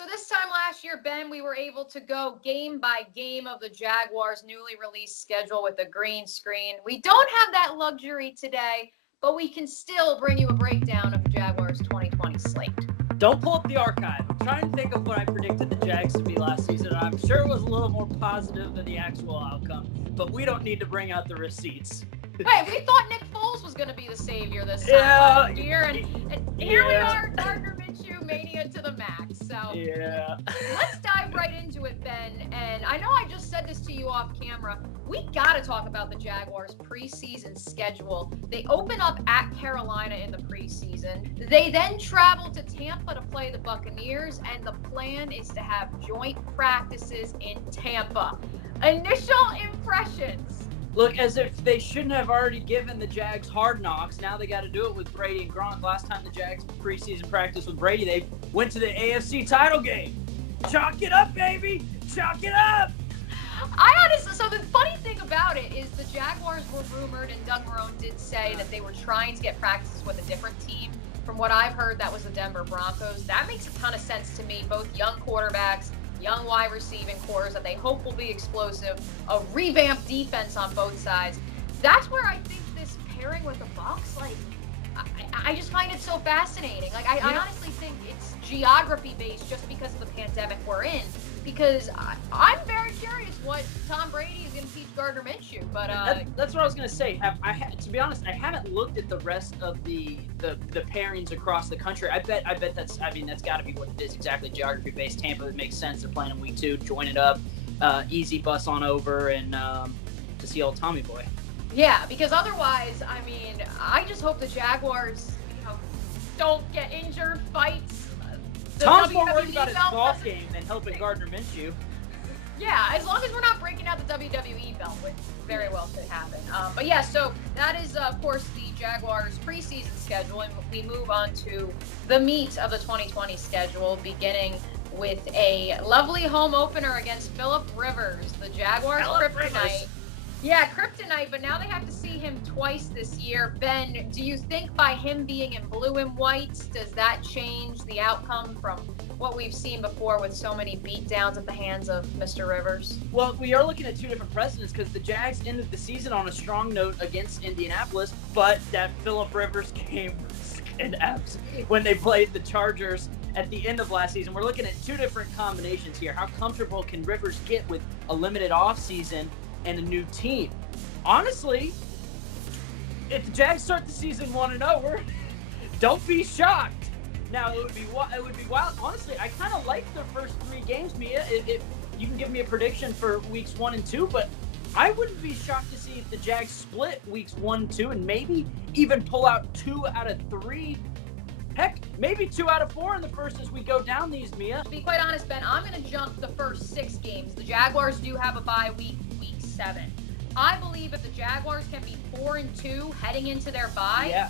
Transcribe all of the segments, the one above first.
So this time last year, Ben, we were able to go game by game of the Jaguars' newly released schedule with a green screen. We don't have that luxury today, but we can still bring you a breakdown of the Jaguars' 2020 slate. Don't pull up the archive. I'm trying to think of what I predicted the Jags to be last season. I'm sure it was a little more positive than the actual outcome, but we don't need to bring out the receipts. Hey, we thought Nick Foles was going to be the savior this time last year, and here we are, Gardner Minshew mania to the max. So let's dive right into it, Ben. And I know I just said this to you off camera. We got to talk about the Jaguars' preseason schedule. They open up at Carolina in the preseason. They then travel to Tampa to play the Buccaneers, and the plan is to have joint practices in Tampa. Initial impressions. Look, as if they shouldn't have already given the Jags hard knocks. Now they got to do it with Brady and Gronk. Last time the Jags preseason practice with Brady, they went to the AFC title game. Chalk it up, baby! Chalk it up! So the funny thing about it is the Jaguars were rumored, and Doug Marrone did say that they were trying to get practices with a different team. From what I've heard, that was the Denver Broncos. That makes a ton of sense to me. Both young quarterbacks, young wide receiving cores that they hope will be explosive, a revamped defense on both sides. That's where I think this pairing with the Bucs, like, I just find it so fascinating. Like, I honestly think it's geography based just because of the pandemic we're in. Because I'm very curious what Tom Brady is going to teach Gardner Minshew. But that's what I was going to say. To be honest, I haven't looked at the rest of the pairings across the country. I bet that's got to be what it is exactly. Geography based. Tampa, it makes sense. They're playing in week 2. Join it up. Easy bus on over and to see old Tommy boy. Yeah, because otherwise, I mean, I just hope the Jaguars, don't get injured, fights. Tom's more worried about his golf game than helping Gardner Minshew. Yeah, as long as we're not breaking out the WWE belt, which very well could happen. But yeah, so that is, of course, the Jaguars' preseason schedule, and we move on to the meat of the 2020 schedule, beginning with a lovely home opener against Phillip Rivers, the Jaguars' kryptonite. Yeah, kryptonite, but now they have to see him twice this year. Ben, do you think by him being in blue and white, does that change the outcome from what we've seen before with so many beatdowns at the hands of Mr. Rivers? Well, we are looking at two different precedents because the Jags ended the season on a strong note against Indianapolis, but that Phillip Rivers game and abs when they played the Chargers at the end of last season. We're looking at two different combinations here. How comfortable can Rivers get with a limited offseason and a new team? Honestly, if the Jags start the season 1-0, don't be shocked. Now it would be wild. Honestly, I kind of like the first 3 games, Mia. If you can give me a prediction for weeks 1 and 2, but I wouldn't be shocked to see if the Jags split weeks 1, 2, and maybe even pull out 2 out of 3. Heck, maybe 2 out of 4 in the first as we go down these, Mia. To be quite honest, Ben, I'm going to jump the first 6 games. The Jaguars do have a bye week 7. I believe if the Jaguars can be 4-2 heading into their bye,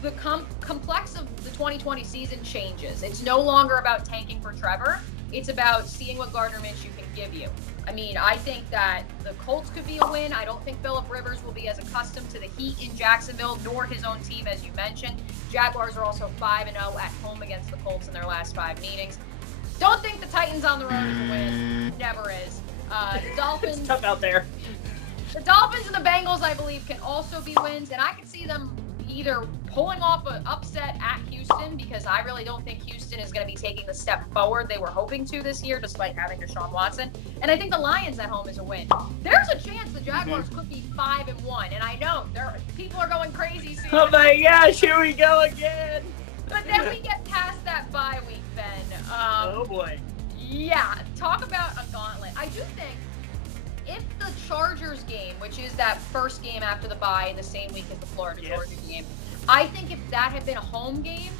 the complex of the 2020 season changes. It's no longer about tanking for Trevor. It's about seeing what Gardner Minshew can give you. I mean, I think that the Colts could be a win. I don't think Phillip Rivers will be as accustomed to the heat in Jacksonville, nor his own team, as you mentioned. Jaguars are also 5-0 at home against the Colts in their last 5 meetings. Don't think the Titans on the road is a win. Never is. The Dolphins. It's tough out there. The Dolphins and the Bengals, I believe, can also be wins, and I can see them either pulling off an upset at Houston, because I really don't think Houston is going to be taking the step forward they were hoping to this year, despite having Deshaun Watson. And I think the Lions at home is a win. There's a chance the Jaguars could be 5-1, and I know people are going crazy soon. Oh my gosh, here we go again. But then we get past that bye week, Ben. Oh boy. Yeah, talk about a gauntlet. I do think if the Chargers game, which is that first game after the bye in the same week as the Florida-Georgia game, I think if that had been a home game,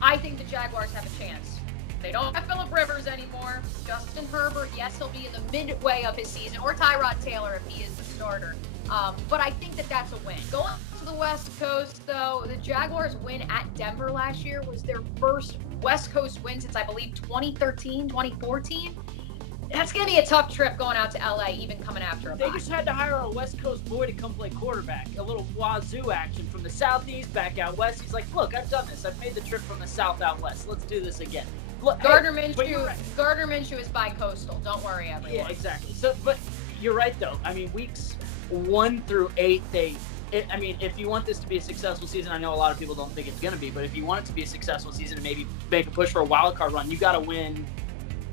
I think the Jaguars have a chance. They don't have Phillip Rivers anymore. Justin Herbert, yes, he'll be in the midway of his season, or Tyrod Taylor if he is the starter. But I think that that's a win. Going to the West Coast, though, the Jaguars' win at Denver last year was their first West Coast win since, I believe, 2013, 2014. That's going to be a tough trip going out to LA, even coming after a bye. They just had to hire a West Coast boy to come play quarterback. A little wazoo action from the Southeast back out West. He's like, look, I've done this. I've made the trip from the South out West. Let's do this again. Gardner Minshew is bi-coastal. Don't worry, everyone. Yeah, exactly. So, but you're right, though. I mean, weeks 1 through 8, if you want this to be a successful season, I know a lot of people don't think it's going to be, but if you want it to be a successful season and maybe make a push for a wild card run, you got to win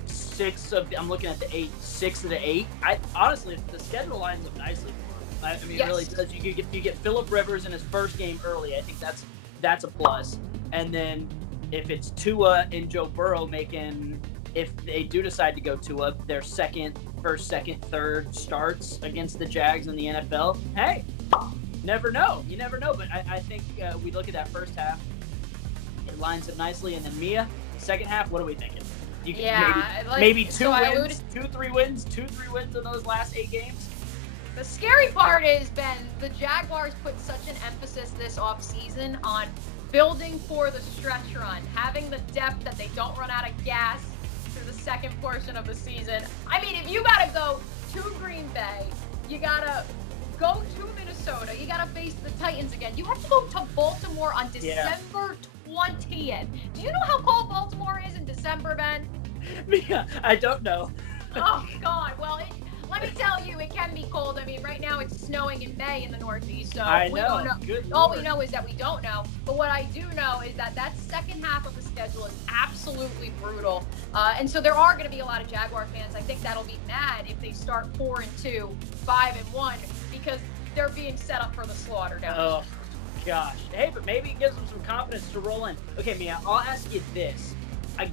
6 of the, I'm looking at the 8, 6 of the 8. Honestly, the schedule lines up nicely for him. It really does. You get Phillip Rivers in his first game early. I think that's a plus. And then if it's Tua and Joe Burrow making, if they do decide to go Tua, their first, second, third starts against the Jags in the NFL, hey, never know. You never know. But I think we look at that first half, it lines up nicely. And then Mia, second half, what are we thinking? Maybe 2 wins, 2-3 wins, 2-3 wins in those last 8 games. The scary part is, Ben, the Jaguars put such an emphasis this offseason on building for the stretch run, having the depth that they don't run out of gas through the second portion of the season. I mean, if you got to go to Green Bay, you got to go to Minnesota, you got to face the Titans again. You have to go to Baltimore on December 20th. Do you know how cold Baltimore is in December, Ben? Mia, I don't know. Oh, God. Well, let me tell you, it can be cold. I mean, right now it's snowing in May in the Northeast, so we don't know. All we know is that we don't know. But what I do know is that second half of the schedule is absolutely brutal. And so there are going to be a lot of Jaguar fans. I think that'll be mad if they start 4-2, 5-1, because they're being set up for the slaughter down. Oh, gosh. Hey, but maybe it gives them some confidence to roll in. Okay, Mia, I'll ask you this.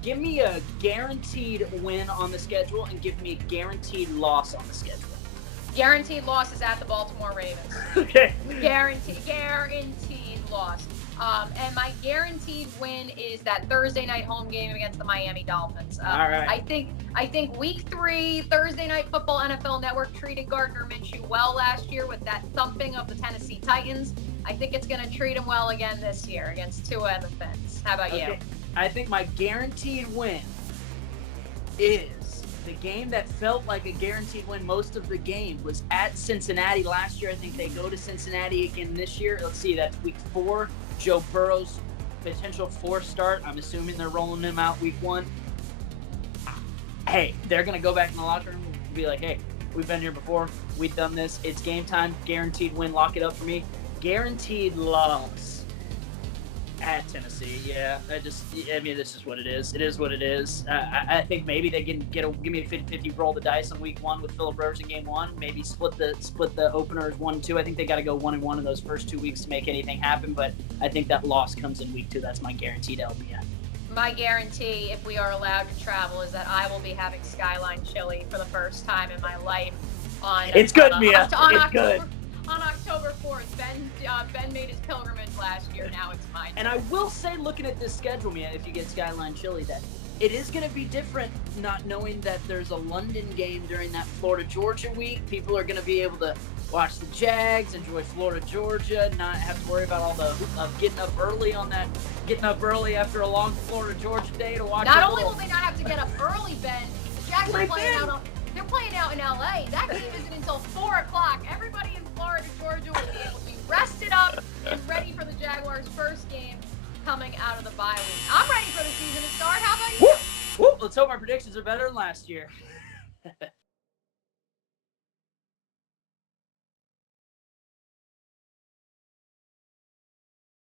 Give me a guaranteed win on the schedule and give me a guaranteed loss on the schedule. Guaranteed loss is at the Baltimore Ravens. Okay. Guaranteed loss. And my guaranteed win is that Thursday night home game against the Miami Dolphins. All right. I think week 3, Thursday Night Football NFL Network treated Gardner Minshew well last year with that thumping of the Tennessee Titans. I think it's going to treat him well again this year against Tua and the Fins. How about you? I think my guaranteed win is the game that felt like a guaranteed win most of the game was at Cincinnati last year. I think they go to Cincinnati again this year. Let's see, that's week 4. Joe Burrow's potential 4th start. I'm assuming they're rolling him out week 1. Hey, they're going to go back in the locker room and be like, hey, we've been here before. We've done this. It's game time. Guaranteed win. Lock it up for me. Guaranteed loss at Tennessee. Yeah, this is what it is. It is what it is. I think maybe they can give me a 50-50 roll the dice on week 1 with Phillip Rivers in game 1. Maybe split the openers 1-2. I think they got to go 1-1 in those first 2 weeks to make anything happen. But I think that loss comes in week 2. That's my guaranteed LBN. My guarantee, if we are allowed to travel, is that I will be having Skyline Chili for the first time in my life. It's good, Mia. It's good. On October 4th, Ben made his pilgrimage last year. Now it's mine. And I will say, looking at this schedule, Mia, if you get Skyline Chili, that it is going to be different not knowing that there's a London game during that Florida-Georgia week. People are going to be able to watch the Jags, enjoy Florida-Georgia, not have to worry about all the getting up early after a long Florida-Georgia day to watch. Not only will they not have to get up early, Ben, the Jags are playing out in LA. That game isn't until 4 o'clock. Everybody in Florida, Georgia will be able to be rested up and ready for the Jaguars' first game coming out of the bye week. I'm ready for the season to start. How about you? Woo! Let's hope our predictions are better than last year.